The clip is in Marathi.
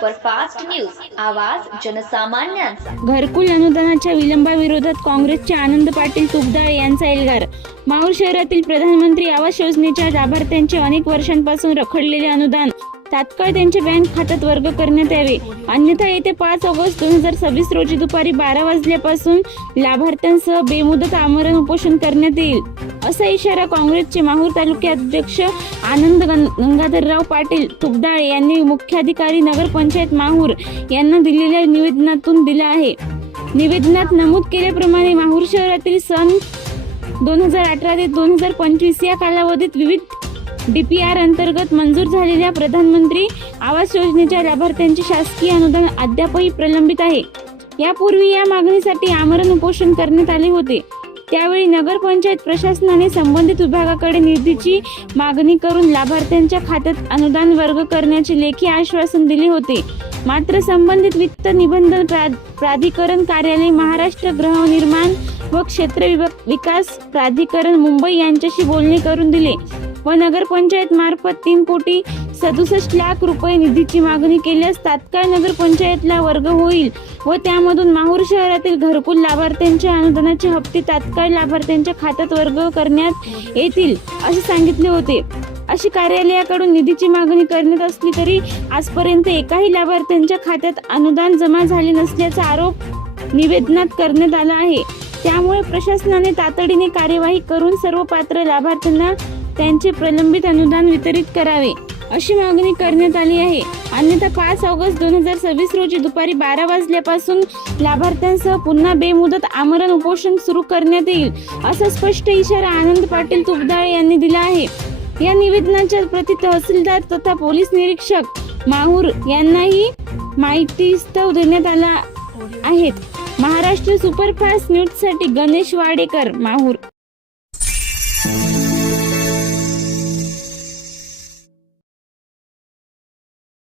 सुपरफास्ट न्यूज, आवाज जनसामान्यांचा। घरकुल अनुदानाच्या विलंबाविरोधात काँग्रेसचे आनंद पाटील तुपदाळे यांचा एल्गार। माहूर शहरातील प्रधानमंत्री आवास योजनेच्या लाभार्थ्यांचे अनेक वर्षांपासून रखडलेले अनुदान तात्काळ त्यांच्या बँक खात्यात वर्ग करण्यात यावे, अन्यथा येत्या 5 ऑगस्ट 2026 रोजी दुपारी 12 वाजल्यापासून लाभार्थ्यांसह बेमुदत आमरण उपोषण करण्यात येईल, असा इशारा काँग्रेसचे माहूर तालुकाध्यक्ष आनंद गंगाधरराव पाटील तुपदाळे यांनी मुख्याधिकारी नगरपंचायत माहूर यांना दिलेल्या निवेदनातून दिला आहे। निवेदनात नमूद केल्याप्रमाणे माहूर शहरातील सन 2018 ते 2025 या कालावधीत विविध DPR अंतर्गत मंजूर झालेल्या प्रधानमंत्री आवास योजनेच्या लाभार्थ्यांचे शासकीय अनुदान अद्यापही प्रलंबित आहे। यापूर्वी या मागणीसाठी आमरण उपोषण करण्यात आले होते। त्यावेळी नगरपंचायत प्रशासनाने संबंधित विभागाकडे निधीची मागणी करून लाभार्थ्यांच्या खात्यात अनुदान वर्ग करण्याचे लेखी आश्वासन दिले होते। मात्र संबंधित वित्त निबंधन प्राधिकरण कार्यालय, महाराष्ट्र गृहनिर्माण व क्षेत्र विकास प्राधिकरण मुंबई यांच्याशी बोलणे करून दिले व नगरपंचायत मार्फत 3,67,00,000 रुपये निधीची मागणी केल्यास तात्काळ नगरपंचायतला वर्ग होईल व त्यामधून माहूर शहरातील घरकुल लाभार्थ्यांच्या अनुदानाचे हप्ते तात्काळ लाभार्थ्यांच्या खात्यात वर्ग करण्यात येतील, असे सांगितले होते। अशी कार्यालयाकडून निधीची मागणी करण्यात असली तरी आजपर्यंत एकाही लाभार्थ्यांच्या खात्यात अनुदान जमा झाले नसल्याचा आरोप निवेदनात करण्यात आला आहे। त्यामुळे प्रशासनाने तातडीने कार्यवाही करून सर्व पात्र लाभार्थ्यांना त्यांचे प्रलंबित अनुदान वितरित करावे, अशी मागणी करण्यात आली आहे। अन्यथा 5 ऑगस्ट 2026 रोजी दुपारी 12 वाजल्यापासून लाभार्थ्यांसह पुन्हा बेमुदत आमरण उपोषण सुरू करण्यात येईल, असा स्पष्ट इशारा आनंद पाटील तुपदाळे यांनी दिला आहे। या निवेदनाच्या प्रति तहसीलदार तथा पोलीस निरीक्षक माहूर यांनाही माहितीस्तव देण्यात आला आहेत। महाराष्ट्र सुपरफास्ट न्यूजसाठी गणेश वाडेकर, माहूर।